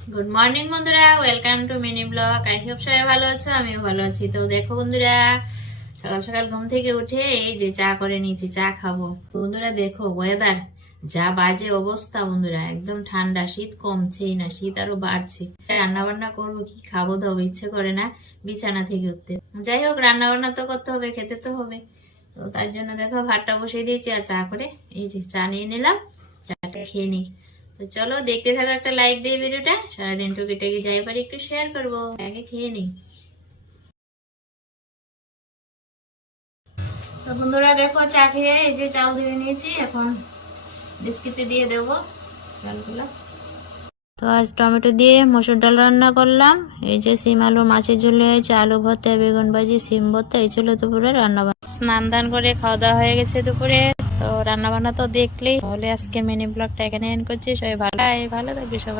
Good morning বন্ধুরা, welcome to mini blog. I hope সবাই ভালো আছো, আমিও ভালো আছি। তো দেখো বন্ধুরা, সকাল সকাল ঘুম থেকে উঠে এই যে চা করে নিয়েছি, চা খাবো। তো বন্ধুরা দেখো ওয়েদার যা বাজে অবস্থা বন্ধুরা, একদম ঠান্ডা, শীত কমছেই না, শীত আরো বাড়ছে। রান্না বান্না করবো, কি খাবো দাবো ইচ্ছে করে না বিছানা থেকে উঠতে। যাই হোক, রান্না বান্না তো করতে হবে, খেতে তো হবে। তো তার জন্য দেখো ভাতটা বসিয়ে দিয়েছি, আর চা করে এই যে চা নিয়ে নিলাম, চাটা খেয়ে নিই। তো চলো দেখতে থাকো, একটা লাইক দিয়ে ভিডিওটা। সারাদিন টুকিটাকি যাই পারি একটু শেয়ার করবো, আগে খেয়ে নিই। তো বন্ধুরা দেখো, চা খেয়ে এই যে চাল ধুয়ে নিয়েছি, এখন বিস্কিটে দিয়ে দেবো চালগুলো। তো আজ টমেটো দিয়ে মসুর ডাল রান্না করলাম। এই যে সিম আলু মাছের ঝোল হয়েছে, আলু ভর্তা, বেগুন ভাজি, সিম ভর্তা, এই ছিল দুপুরে রান্না বান্না। স্নান দান করে খাওয়া দাওয়া হয়ে গেছে দুপুরে। তো রান্না বান্না তো দেখলেই, তাহলে আজকে মিনি ব্লগটা এখানে এন্ড করছি। সবাই ভালো থাকবে সবাই।